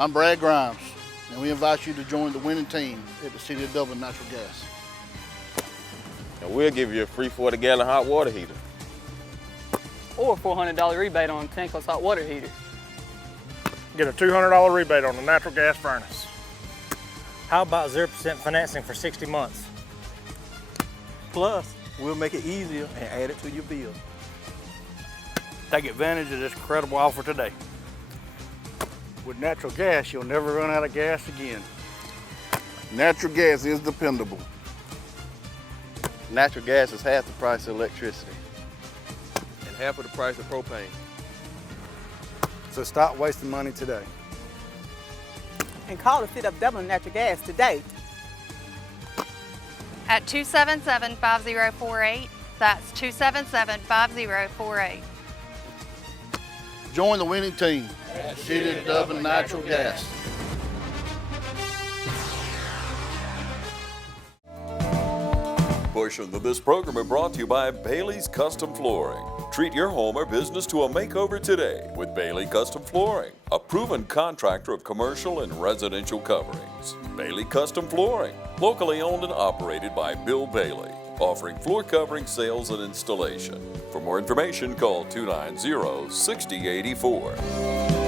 I'm Brad Grimes, and we invite you to join the winning team at the City of Dublin Natural Gas. And we'll give you a free 40-gallon hot water heater. Or a $400 rebate on a tankless hot water heater. Get a $200 rebate on the natural gas furnace. How about 0% financing for 60 months? Plus, we'll make it easier and add it to your bill. Take advantage of this incredible offer today. With natural gas, you'll never run out of gas again. Natural gas is dependable. Natural gas is half the price of electricity. And half of the price of propane. So stop wasting money today. And call the City of Dublin Natural Gas today. At 277-5048. That's 277-5048. Join the winning team at City of Dublin Natural Gas. Portions of this program are brought to you by Bailey's Custom Flooring. Treat your home or business to a makeover today with Bailey Custom Flooring, a proven contractor of commercial and residential coverings. Bailey Custom Flooring, locally owned and operated by Bill Bailey, offering floor covering sales and installation. For more information, call 290-6084.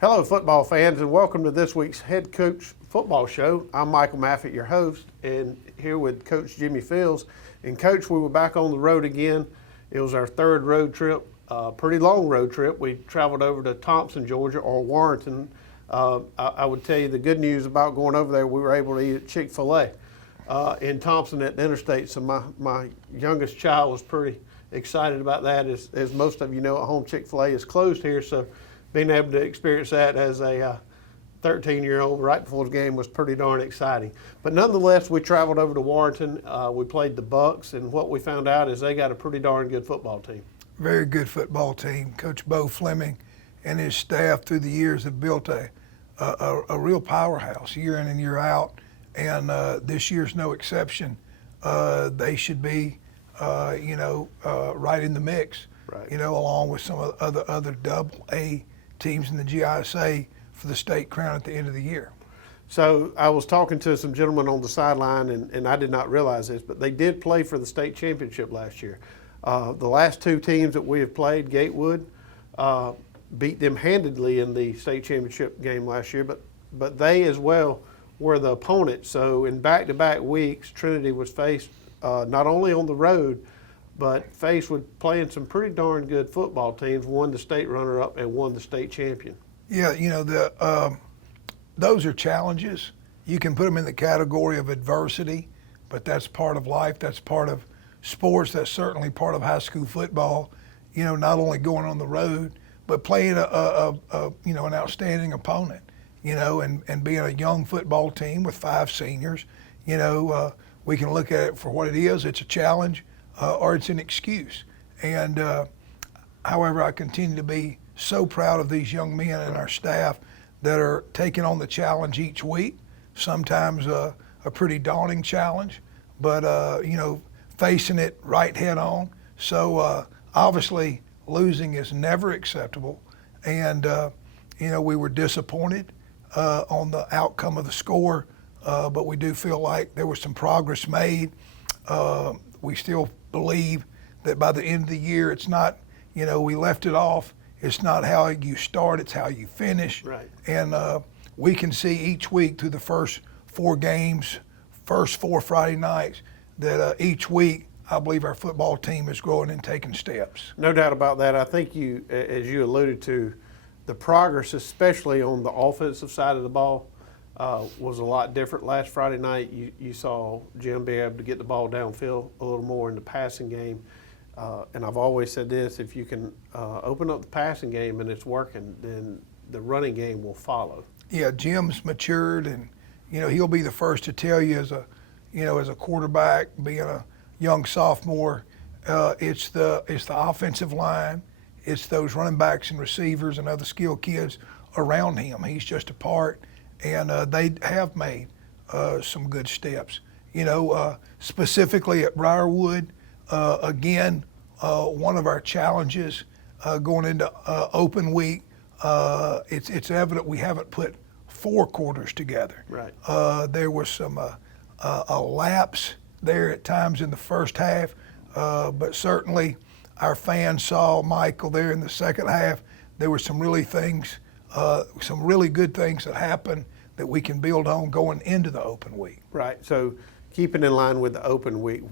Hello, football fans, and welcome to this week's Head Coach Football Show. I'm Michael Maffitt, your host, and here with Coach Jimmy Fields. And Coach, we were back on the road again. It was our third road trip, pretty long road trip. We traveled over to Thompson, Georgia, or Warrenton. I would tell you the good news about going over there, we were able to eat at Chick-fil-A in Thompson at the interstate. So my youngest child was pretty excited about that. As most of you know, at home, Chick-fil-A is closed here, so being able to experience that as a 13-year-old right before the game was pretty darn exciting. But nonetheless, we traveled over to Warrenton. We played the Bucks, and what we found out is they got a pretty darn good football team. Very good football team. Coach Bo Fleming and his staff through the years have built a real powerhouse year in and year out, and this year's no exception. They should be, right in the mix, right. Along with some of the other double-A teams in the GISA for the state crown at the end of the year. So I was talking to some gentlemen on the sideline, and I did not realize this, but they did play for the state championship last year. The last two teams that we have played, Gatewood, beat them handedly in the state championship game last year, but they as well were the opponent. So in back-to-back weeks, Trinity was faced not only on the road, but faced with playing some pretty darn good football teams, won the state runner-up and won the state champion. Yeah, those are challenges. You can put them in the category of adversity, but that's part of life. That's part of sports. That's certainly part of high school football. Not only going on the road, but playing an outstanding opponent. And being a young football team with 5 seniors. We can look at it for what it is. It's a challenge. Or it's an excuse. And however, I continue to be so proud of these young men and our staff that are taking on the challenge each week, sometimes a pretty daunting challenge, but facing it right head on. So obviously losing is never acceptable, and we were disappointed on the outcome of the score, but we do feel like there was some progress made. We still believe that by the end of the year, it's not, we left it off. It's not how you start, it's how you finish. Right. And we can see each week through the first 4 games, first 4 Friday nights, that each week, I believe our football team is growing and taking steps. No doubt about that. I think you, as you alluded to, the progress, especially on the offensive side of the ball, was a lot different. Last Friday night, you saw Jim be able to get the ball downfield a little more in the passing game. And I've always said this, if you can open up the passing game and it's working, then the running game will follow. Jim's matured, and he'll be the first to tell you as a quarterback, being a young sophomore, it's the offensive line, it's those running backs and receivers and other skilled kids around him. He's just a part, and they have made some good steps. Specifically at Briarwood, again, one of our challenges going into open week, it's evident we haven't put 4 quarters together. Right. There was some a lapse there at times in the first half, but certainly our fans saw Michael there in the second half. There were some really good things that happened that we can build on going into the open week. Right. So keeping in line with the open week,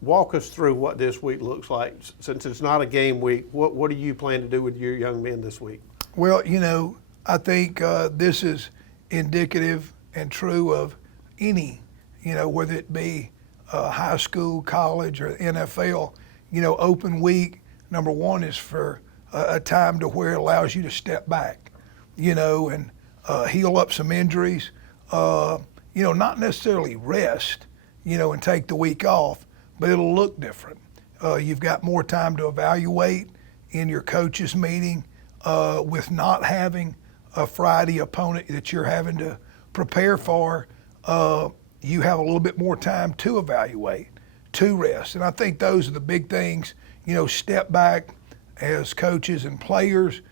walk us through what this week looks like. Since it's not a game week, what do you plan to do with your young men this week? Well, I think this is indicative and true of any, whether it be high school, college, or NFL. Open week, number one, is for a time to where it allows you to step back, and heal up some injuries, not necessarily rest, and take the week off, but it'll look different. You've got more time to evaluate in your coaches meeting with not having a Friday opponent that you're having to prepare for. You have a little bit more time to evaluate, to rest. And I think those are the big things, step back as coaches and players,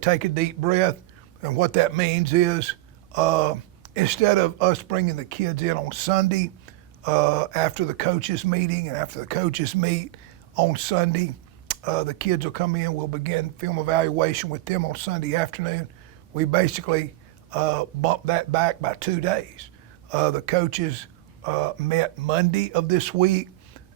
take a deep breath. And what that means is instead of us bringing the kids in on Sunday after the coaches meeting and after the coaches meet on Sunday, the kids will come in, we'll begin film evaluation with them on Sunday afternoon. We basically bump that back by 2 days. The coaches met Monday of this week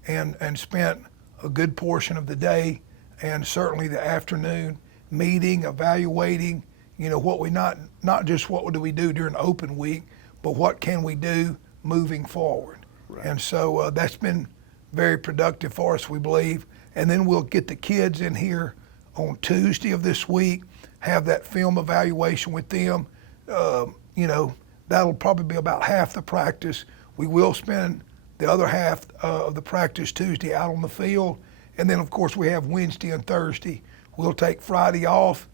and spent a good portion of the day and certainly the afternoon meeting, evaluating, what we not just what do we do during open week, but what can we do moving forward. Right. And so that's been very productive for us, we believe. And then we'll get the kids in here on Tuesday of this week, have that film evaluation with them. That'll probably be about half the practice. We will spend the other half of the practice Tuesday out on the field. And then, of course, we have Wednesday and Thursday. We'll take Friday off.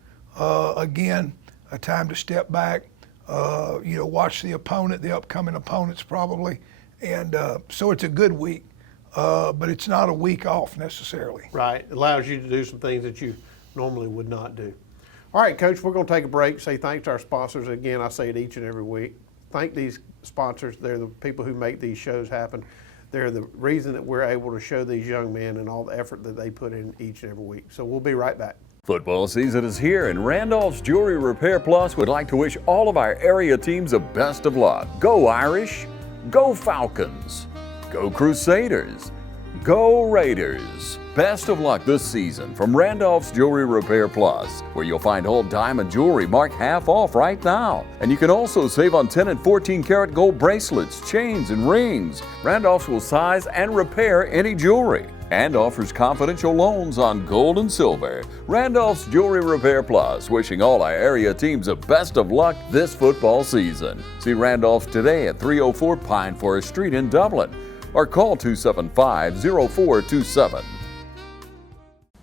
Again, a time to step back, watch the opponent, the upcoming opponents probably. And so it's a good week, but it's not a week off necessarily. Right. It allows you to do some things that you normally would not do. All right, Coach, we're going to take a break, say thanks to our sponsors. Again, I say it each and every week. Thank these sponsors. They're the people who make these shows happen. They're the reason that we're able to show these young men and all the effort that they put in each and every week. So we'll be right back. Football season is here, and Randolph's Jewelry Repair Plus would like to wish all of our area teams the best of luck. Go Irish, go Falcons, go Crusaders, go Raiders. Best of luck this season from Randolph's Jewelry Repair Plus, where you'll find all diamond jewelry marked half off right now. And you can also save on 10 and 14 karat gold bracelets, chains, and rings. Randolph's will size and repair any jewelry and offers confidential loans on gold and silver. Randolph's Jewelry Repair Plus, wishing all our area teams the best of luck this football season. See Randolph's today at 304 Pine Forest Street in Dublin, or call 275-0427.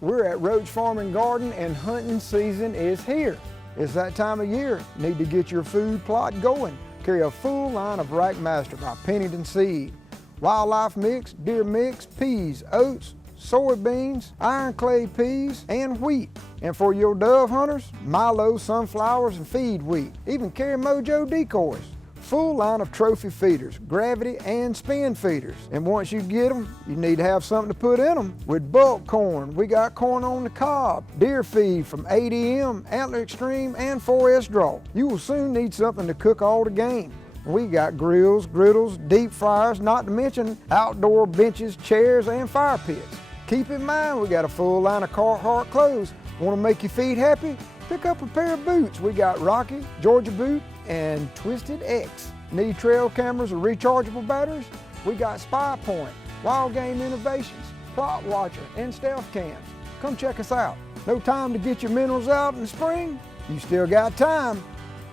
We're at Roach Farm and Garden, and hunting season is here. It's that time of year. Need to get your food plot going. Carry a full line of Rackmaster by Pennington Seed. Wildlife mix, deer mix, peas, oats, soybeans, iron clay peas, and wheat. And for your dove hunters, Milo, sunflowers, and feed wheat. Even carry Mojo decoys. Full line of trophy feeders, gravity and spin feeders. And once you get them, you need to have something to put in them. With bulk corn, we got corn on the cob, deer feed from ADM, Antler Extreme, and 4S Draw. You will soon need something to cook all the game. We got grills, griddles, deep fryers, not to mention outdoor benches, chairs, and fire pits. Keep in mind, we got a full line of Carhartt clothes. Want to make your feet happy? Pick up a pair of boots. We got Rocky, Georgia Boot, and Twisted X. Need trail cameras or rechargeable batteries? We got Spy Point, Wild Game Innovations, Plot Watcher, and Stealth Cams. Come check us out. No time to get your minerals out in the spring? You still got time.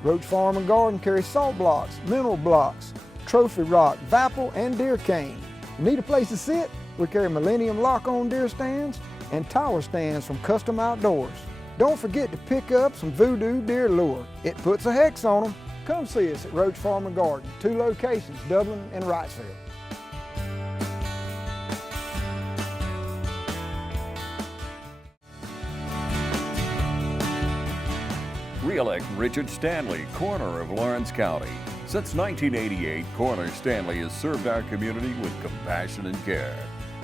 Roach Farm and Garden carries salt blocks, mineral blocks, trophy rock, Vapple, and deer cane. Need a place to sit? We carry Millennium lock-on deer stands and tower stands from Custom Outdoors. Don't forget to pick up some Voodoo deer lure. It puts a hex on them. Come see us at Roach Farm and Garden, 2 locations, Dublin and Wrightsville. Re-elect Richard Stanley, coroner of Lawrence County. Since 1988, Coroner Stanley has served our community with compassion and care.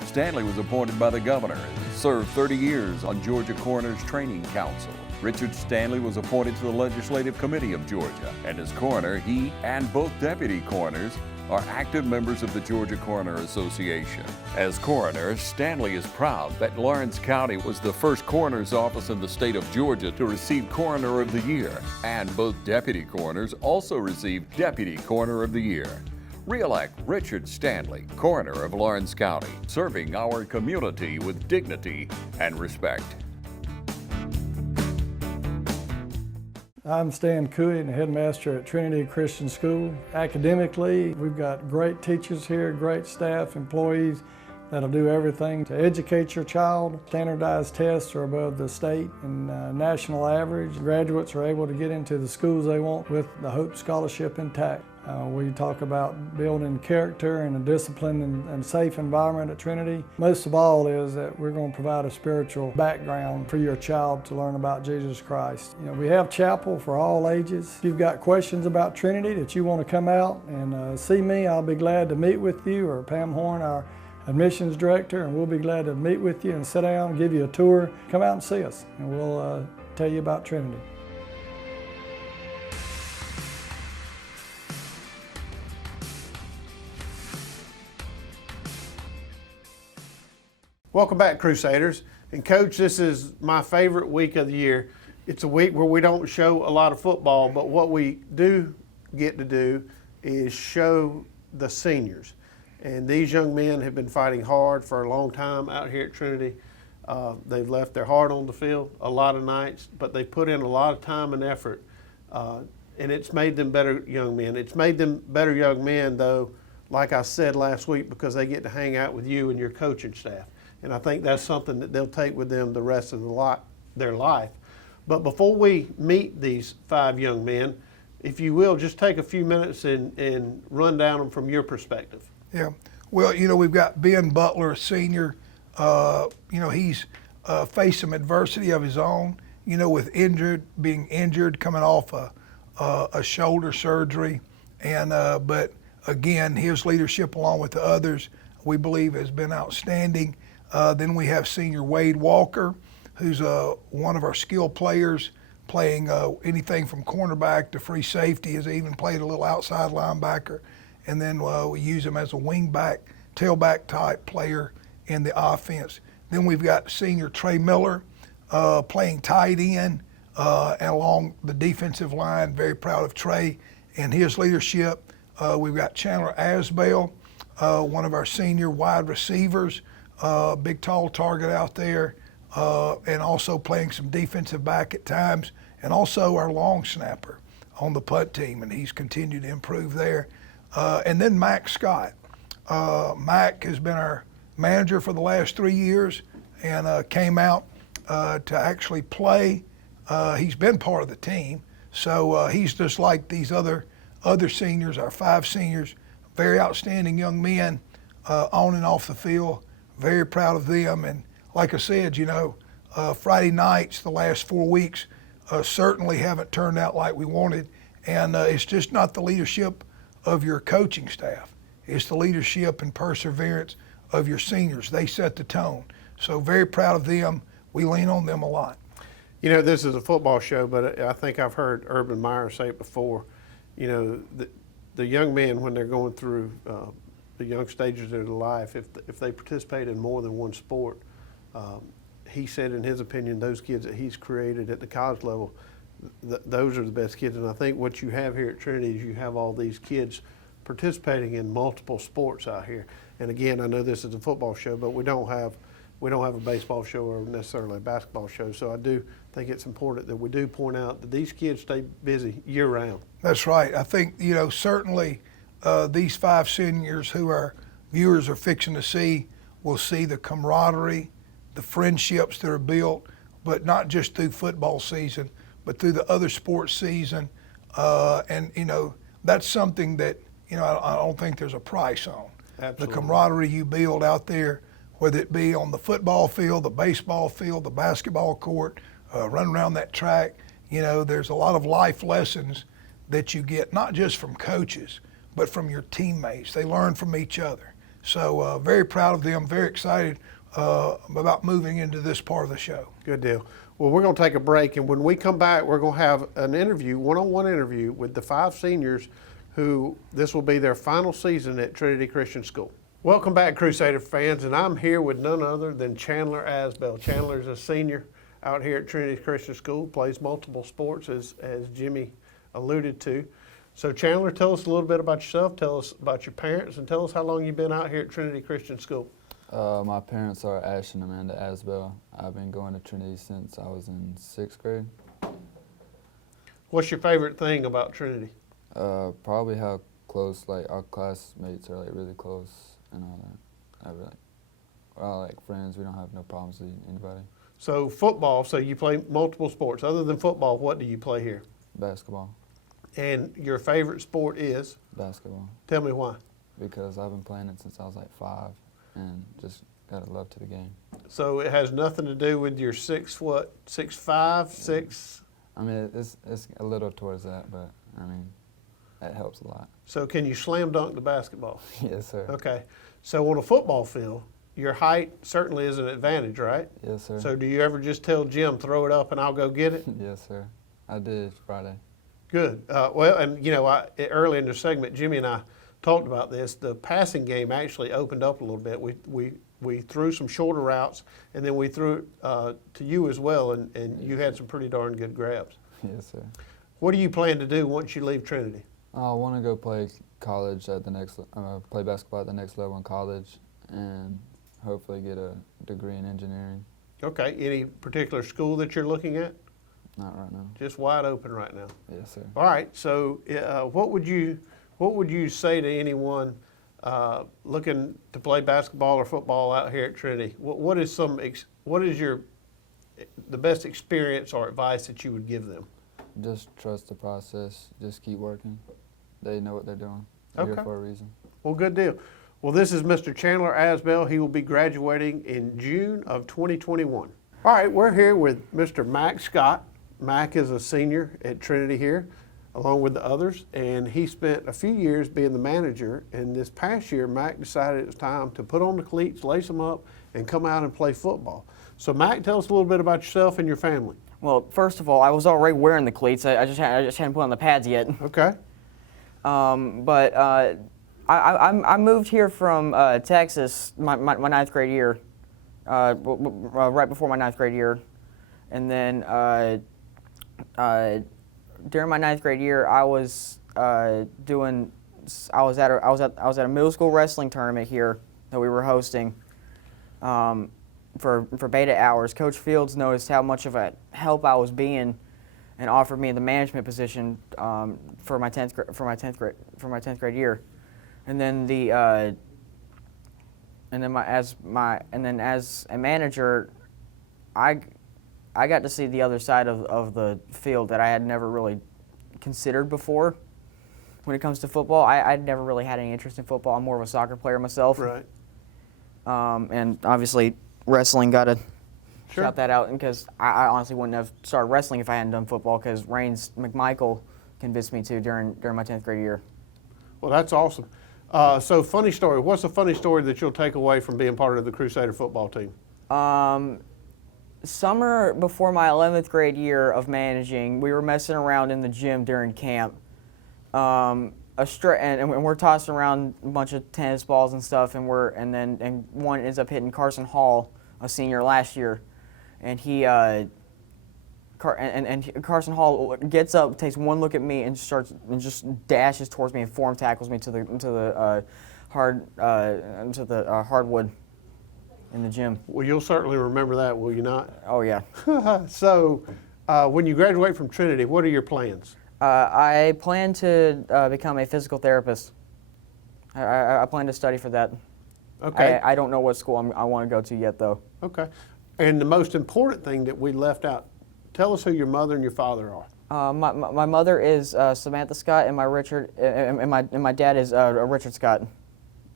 Stanley was appointed by the governor and served 30 years on Georgia Coroner's Training Council. Richard Stanley was appointed to the Legislative Committee of Georgia, and as coroner, he and both deputy coroners are active members of the Georgia Coroner Association. As coroner, Stanley is proud that Lawrence County was the first coroner's office in the state of Georgia to receive Coroner of the Year, and both deputy coroners also received Deputy Coroner of the Year. Re-elect Richard Stanley, coroner of Lawrence County, serving our community with dignity and respect. I'm Stan Cooey, the headmaster at Trinity Christian School. Academically, we've got great teachers here, great staff, employees that'll do everything to educate your child. Standardized tests are above the state and national average. Graduates are able to get into the schools they want with the Hope Scholarship intact. We talk about building character and a disciplined and safe environment at Trinity. Most of all is that we're going to provide a spiritual background for your child to learn about Jesus Christ. You know, we have chapel for all ages. If you've got questions about Trinity that you want to come out and see me, I'll be glad to meet with you, or Pam Horn, our admissions director, and we'll be glad to meet with you and sit down and give you a tour. Come out and see us, and we'll tell you about Trinity. Welcome back, Crusaders. And Coach, this is my favorite week of the year. It's a week where we don't show a lot of football, but what we do get to do is show the seniors. And these young men have been fighting hard for a long time out here at Trinity. They've left their heart on the field a lot of nights, but they put in a lot of time and effort, and it's made them better young men. It's made them better young men, though, like I said last week, because they get to hang out with you and your coaching staff. And I think that's something that they'll take with them the rest of their life. But before we meet these 5 young men, if you will, just take a few minutes and run down them from your perspective. Yeah. Well, you know, we've got Ben Butler, a senior. You know, he's faced some adversity of his own, you know, with being injured, coming off a shoulder surgery. And but again, his leadership along with the others, we believe has been outstanding. Then we have senior Wade Walker, who's one of our skilled players, playing anything from cornerback to free safety. Has even played a little outside linebacker. And then we use him as a wingback, tailback type player in the offense. Then we've got senior Trey Miller playing tight end and along the defensive line. Very proud of Trey and his leadership. We've got Chandler Belle, one of our senior wide receivers, big tall target out there, and also playing some defensive back at times, and also our long snapper on the punt team, and he's continued to improve there. And then Mack Scott. Mack has been our manager for the last 3 years and came out to actually play. He's been part of the team, so he's just like these other seniors, our 5 seniors, very outstanding young men on and off the field. Very proud of them. And like I said, you know, Friday nights, the last 4 weeks, certainly haven't turned out like we wanted. And it's just not the leadership of your coaching staff. It's the leadership and perseverance of your seniors. They set the tone. So very proud of them. We lean on them a lot. You know, this is a football show, but I think I've heard Urban Meyer say it before. You know, the young men, when they're going through the young stages of their life, if they participate in more than one sport, he said in his opinion, those kids that he's created at the college level, those are the best kids. And I think what you have here at Trinity is you have all these kids participating in multiple sports out here. And again, I know this is a football show, but we don't have we don't have a baseball show or necessarily a basketball show. So I do think it's important that we do point out that these kids stay busy year-round. That's right. I think, certainly these 5 seniors who our viewers are fixing to see will see the camaraderie, the friendships that are built, but not just through football season, but through the other sports season. And that's something that, I don't think there's a price on. Absolutely. The camaraderie you build out there, whether it be on the football field, the baseball field, the basketball court, running around that track, there's a lot of life lessons that you get, not just from coaches, but from your teammates. They learn from each other. So very proud of them, very excited about moving into this part of the show. Good deal. Well, we're going to take a break, and when we come back, we're going to have an interview, one-on-one interview with the 5 seniors who this will be their final season at Trinity Christian School. Welcome back, Crusader fans, and I'm here with none other than Chandler Belle. Chandler's a senior out here at Trinity Christian School, plays multiple sports, as Jimmy alluded to. So Chandler, tell us a little bit about yourself, tell us about your parents, and tell us how long you've been out here at Trinity Christian School. My parents are Ash and Amanda Asbell. I've been going to Trinity since I was in 6th grade. What's your favorite thing about Trinity? Probably how close, our classmates are really close and all that. We're all friends. We don't have no problems with anybody. So football, so you play multiple sports. Other than football, what do you play here? Basketball. And your favorite sport is? Basketball. Tell me why. Because I've been playing it since I was 5 and just got a love to the game. So it has nothing to do with your 6'5", 6? I mean, it's a little towards that, but that helps a lot. So can you slam dunk the basketball? Yes, sir. Okay. So on a football field, your height certainly is an advantage, right? Yes, sir. So do you ever just tell Jim, throw it up and I'll go get it? Yes, sir. I did Friday. Good. Well, and early in the segment, Jimmy and I talked about this. The passing game actually opened up a little bit. We threw some shorter routes, and then we threw it to you as well, and you had some pretty darn good grabs. Yes, sir. What do you plan to do once you leave Trinity? I want to go play college at the next, play basketball at the next level in college, and hopefully get a degree in engineering. Okay. Any particular school that you're looking at? Not right now. Just wide open right now. Yes, sir. All right. So, what would you say to anyone looking to play basketball or football out here at Trinity? What is the best experience or advice that you would give them? Just trust the process. Just keep working. They know what they're doing. They're here for a reason. Well, good deal. Well, this is Mr. Chandler Belle. He will be graduating in June of 2021. All right, we're here with Mr. Mack Scott. Mack is a senior at Trinity here, along with the others, and he spent a few years being the manager, and this past year, Mack decided it was time to put on the cleats, lace them up, and come out and play football. So Mack, tell us a little bit about yourself and your family. Well, first of all, I was already wearing the cleats. I just hadn't put on the pads yet. Okay. But I moved here from Texas my 9th grade year, right before my 9th grade year, and then during my 9th grade year, I was at a middle school wrestling tournament here that we were hosting for beta hours. Coach Fields noticed how much of a help I was being, and offered me the management position for my 10th grade year. And then as a manager, I got to see the other side of the field that I had never really considered before. When it comes to football, I'd never really had any interest in football. I'm more of a soccer player myself. Right. And obviously, wrestling got to shout that out, because I honestly wouldn't have started wrestling if I hadn't done football, because Raines McMichael convinced me to during my 10th grade year. Well, that's awesome. So funny story. What's a funny story that you'll take away from being part of the Crusader football team? Summer before my 11th grade year of managing, we were messing around in the gym during camp. And we're tossing around a bunch of tennis balls and stuff, and one ends up hitting Carson Hall, a senior last year, and Carson Hall gets up, takes one look at me, and just dashes towards me and form tackles me into the hardwood. in the gym. Well, you'll certainly remember that, will you not? Oh, yeah. So, when you graduate from Trinity, what are your plans? I plan to become a physical therapist. I plan to study for that. Okay. I don't know what school I want to go to yet, though. Okay. And the most important thing that we left out, tell us who your mother and your father are. My mother is Samantha Scott, and my dad is Richard Scott.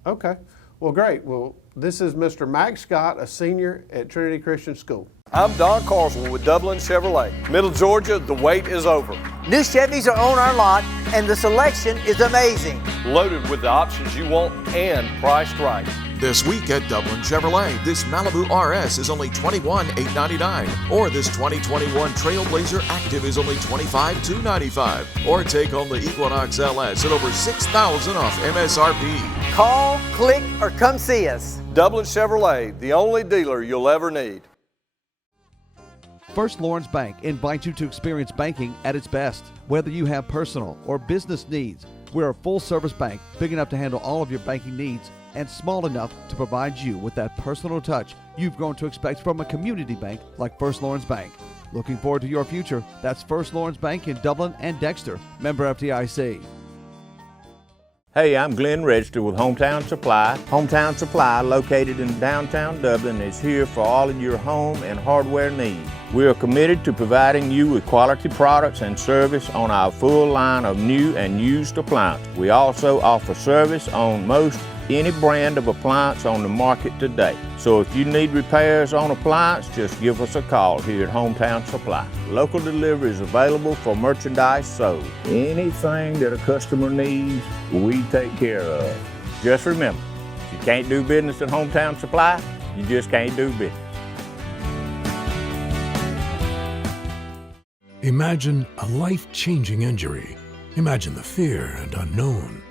Okay. Well, great. Well, this is Mr. Mack Scott, a senior at Trinity Christian School. I'm Don Carswell with Dublin Chevrolet. Middle Georgia, the wait is over. New Chevys are on our lot, and the selection is amazing. Loaded with the options you want and priced right. This week at Dublin Chevrolet, this Malibu RS is only $21,899, or this 2021 Trailblazer Active is only $25,295, or take home the Equinox LS at over $6,000 off MSRP. Call, click, or come see us. Dublin Chevrolet, the only dealer you'll ever need. First Lawrence Bank invites you to experience banking at its best. Whether you have personal or business needs, we're a full-service bank big enough to handle all of your banking needs and small enough to provide you with that personal touch you've grown to expect from a community bank like First Lawrence Bank. Looking forward to your future. That's First Lawrence Bank in Dublin and Dexter, member FDIC. Hey, I'm Glenn Register with Hometown Supply. Hometown Supply, located in downtown Dublin, is here for all of your home and hardware needs. We are committed to providing you with quality products and service on our full line of new and used appliances. We also offer service on most any brand of appliance on the market today. So if you need repairs on appliance, just give us a call here at Hometown Supply. Local delivery is available for merchandise sold. Anything that a customer needs, we take care of. Just remember, if you can't do business at Hometown Supply, you just can't do business. Imagine a life-changing injury. Imagine the fear and unknown.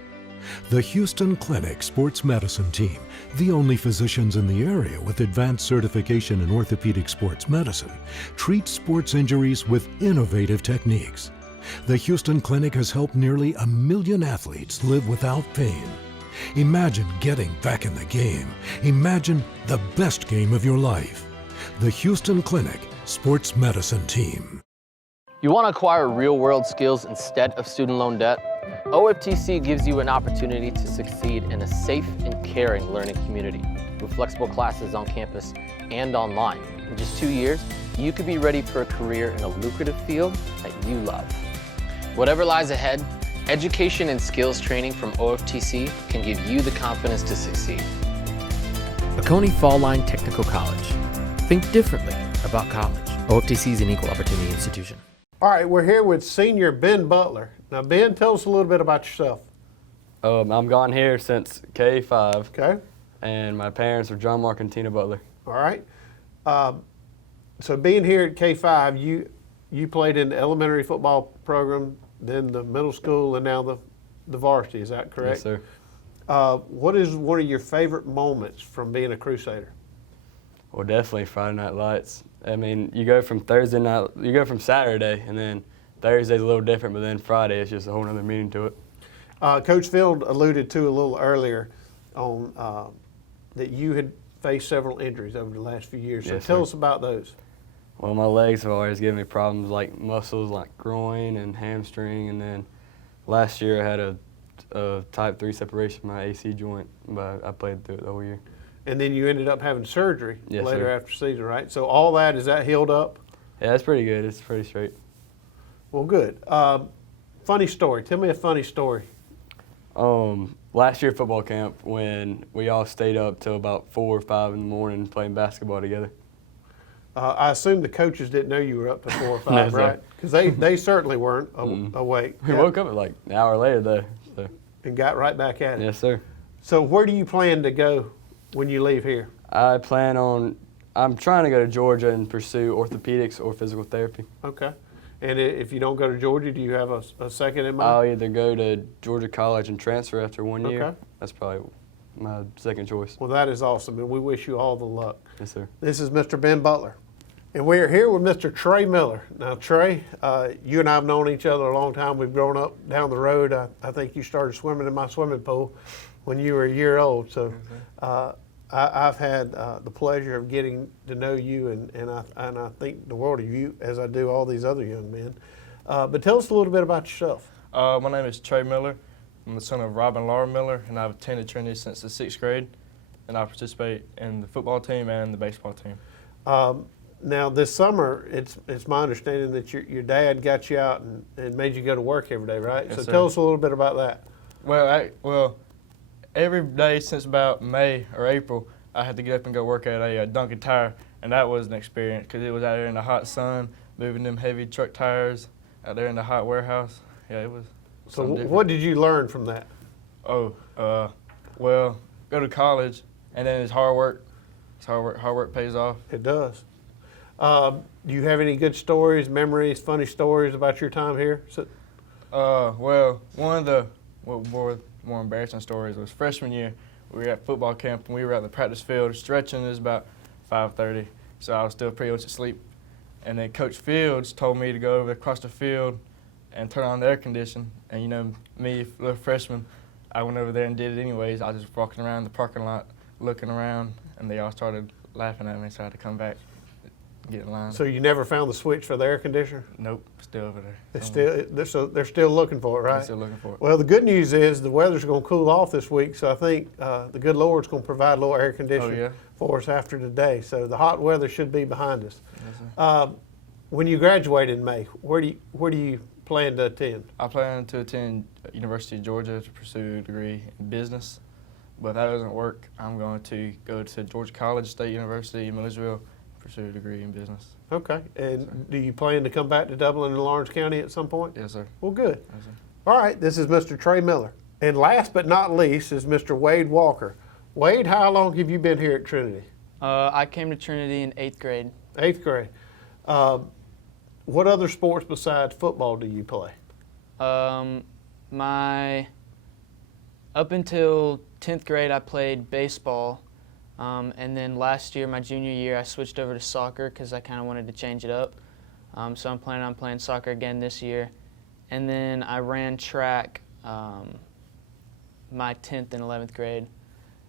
The Houston Clinic Sports Medicine Team, the only physicians in the area with advanced certification in orthopedic sports medicine, treats sports injuries with innovative techniques. The Houston Clinic has helped nearly 1 million athletes live without pain. Imagine getting back in the game. Imagine the best game of your life. The Houston Clinic Sports Medicine Team. You want to acquire real-world skills instead of student loan debt? OFTC gives you an opportunity to succeed in a safe and caring learning community with flexible classes on campus and online. In just 2 years, you could be ready for a career in a lucrative field that you love. Whatever lies ahead, education and skills training from OFTC can give you the confidence to succeed. Oconee Fall Line Technical College. Think differently about college. OFTC is an equal opportunity institution. All right, we're here with senior Ben Butler. Now, Ben, tell us a little bit about yourself. I'm gone here since K5. Okay. And my parents are John Mark and Tina Butler. All right. So being here at K5, you played in the elementary football program, then the middle school, and now the varsity. Is that correct? Yes, sir. What is one of your favorite moments from being a Crusader? Well, definitely Friday Night Lights. I mean, you go from Saturday, and then Thursday's a little different, but then Friday it's just a whole other meaning to it. Coach Field alluded to a little earlier on that you had faced several injuries over the last few years. So Yes, tell sir. us about those. Well, my legs have always given me problems like muscles like groin and hamstring, and then last year I had a type 3 separation of my AC joint, but I played through it the whole year. And then you ended up having surgery Yes, later sir. after season, right? So all that, is that healed up? Yeah, that's pretty good. It's pretty straight. Well, good. Funny story. Tell me a funny story. Last year at football camp when we all stayed up till about 4 or 5 in the morning playing basketball together. I assume the coaches didn't know you were up to 4 or 5, No, sir. right? Because they certainly weren't awake. We woke up at like an hour later though. So. And got right back at it. Yes, sir. So where do you plan to go when you leave here? I'm trying to go to Georgia and pursue orthopedics or physical therapy. Okay. And if you don't go to Georgia, do you have a second in mind? I'll either go to Georgia College and transfer after 1 year. Okay. That's probably my second choice. Well, that is awesome, and we wish you all the luck. Yes, sir. This is Mr. Ben Butler. And we're here with Mr. Trey Miller. Now, Trey, you and I have known each other a long time. We've grown up down the road. I think you started swimming in my swimming pool when you were a year old. So I've had the pleasure of getting to know you, and I think the world of you as I do all these other young men. But tell us a little bit about yourself. My name is Trey Miller. I'm the son of Rob and Laura Miller, and I've attended Trinity since the 6th grade, and I participate in the football team and the baseball team. Now this summer, it's my understanding that your dad got you out and made you go to work every day, right? Yes, so sir. tell us a little bit about that. Well, every day since about May or April, I had to get up and go work at a Dunkin' Tire, and that was an experience because it was out there in the hot sun, moving them heavy truck tires out there in the hot warehouse. Yeah, it was. So what did you learn from that? Well, go to college, and then it's hard work. It's hard work. Hard work pays off. It does. Do you have any good stories, memories, funny stories about your time here? Well, one of the more embarrassing stories was freshman year. We were at football camp, and we were at the practice field. Stretching is about 5:30, so I was still pretty much asleep. And then Coach Fields told me to go over across the field and turn on the air condition. And, you know, me, little freshman, I went over there and did it anyways. I was just walking around the parking lot, looking around, and they all started laughing at me, so I had to come back, get in line. So you never found the switch for the air conditioner? Nope, still over there. They're still looking for it, right? They're still looking for it. Well, the good news is the weather's going to cool off this week, so I think the good Lord's going to provide a little air conditioning for us after today. So the hot weather should be behind us. Yes, when you graduate in May, where do you plan to attend? I plan to attend University of Georgia to pursue a degree in business, but if that doesn't work, I'm going to go to Georgia College State University in Millersville, pursue a degree in business. Okay, and do you plan to come back to Dublin and Lawrence County at some point? Yes, sir. Well, good. Yes, sir. All right, this is Mr. Trey Miller. And last but not least is Mr. Wade Walker. Wade, how long have you been here at Trinity? I came to Trinity in 8th grade. 8th grade. What other sports besides football do you play? Up until 10th grade, I played baseball. And then last year, my junior year, I switched over to soccer because I kind of wanted to change it up. So I'm planning on playing soccer again this year. And then I ran track my 10th and 11th grade.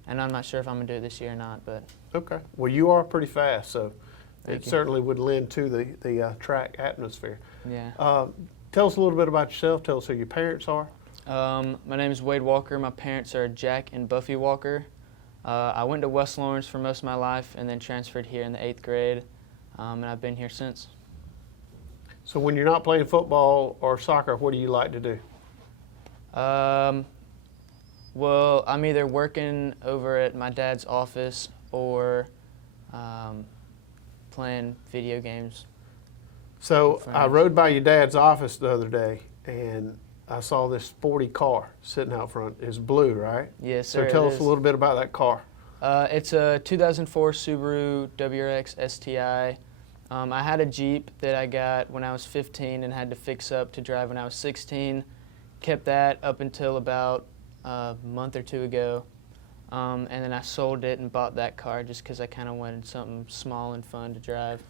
And I'm not sure if I'm going to do it this year or not, but. Okay. Well, you are pretty fast, so Thank it you. certainly would lend to the track atmosphere. Yeah. Tell us a little bit about yourself. Tell us who your parents are. My name is Wade Walker. My parents are Jack and Buffy Walker. I went to West Lawrence for most of my life and then transferred here in the 8th grade, and I've been here since. So when you're not playing football or soccer, what do you like to do? Well, I'm either working over at my dad's office or playing video games. So I rode by your dad's office the other day, and I saw this sporty car sitting out front. It's blue, right? Yes, sir. So tell us a little bit about that car. It's a 2004 Subaru WRX STI. I had a Jeep that I got when I was 15 and had to fix up to drive when I was 16. Kept that up until about a month or two ago. And then I sold it and bought that car just because I kind of wanted something small and fun to drive.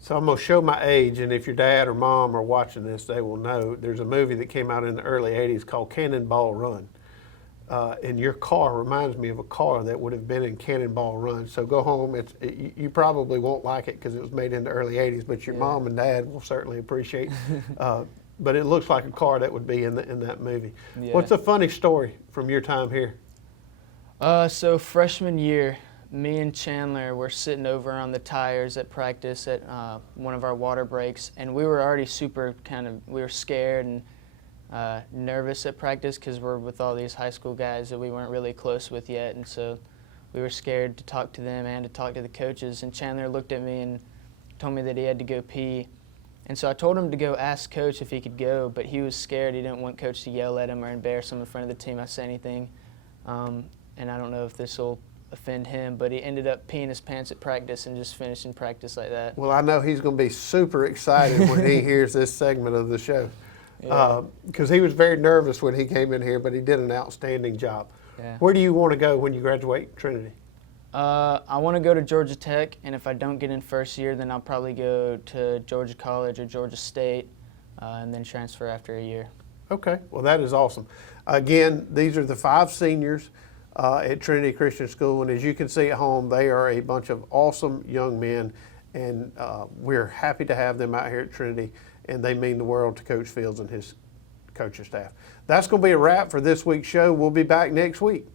So I'm going to show my age, and if your dad or mom are watching this, they will know. There's a movie that came out in the early 80s called Cannonball Run. And your car reminds me of a car that would have been in Cannonball Run. So go home. You probably won't like it because it was made in the early 80s, but your mom and dad will certainly appreciate but it looks like a car that would be in that movie. Yeah. What's a funny story from your time here? So freshman year, me and Chandler were sitting over on the tires at practice at one of our water breaks, and we were already we were scared and nervous at practice because we're with all these high school guys that we weren't really close with yet, and so we were scared to talk to them and to talk to the coaches. And Chandler looked at me and told me that he had to go pee. And so I told him to go ask Coach if he could go, but he was scared. He didn't want Coach to yell at him or embarrass him in front of the team if I said anything. And I don't know if this will offend him, but he ended up peeing his pants at practice and just finishing practice like that. Well, I know he's going to be super excited when he hears this segment of the show. Because he was very nervous when he came in here, but he did an outstanding job. Yeah. Where do you want to go when you graduate Trinity? I want to go to Georgia Tech, and if I don't get in first year, then I'll probably go to Georgia College or Georgia State, and then transfer after a year. Okay, well that is awesome. Again, these are the 5 seniors. at Trinity Christian School. And as you can see at home, they are a bunch of awesome young men, and we're happy to have them out here at Trinity, and they mean the world to Coach Fields and his coaching staff. That's going to be a wrap for this week's show. We'll be back next week.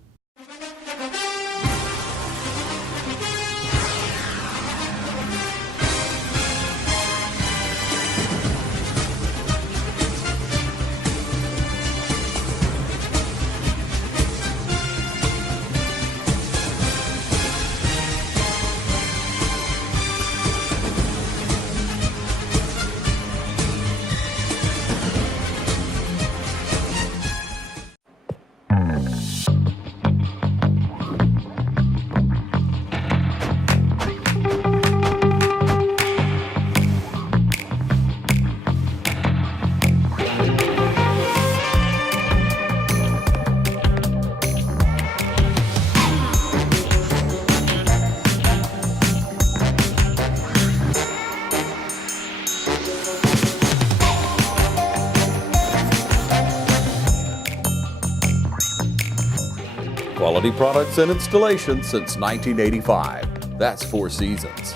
Quality products and installations since 1985. That's 4 Seasons.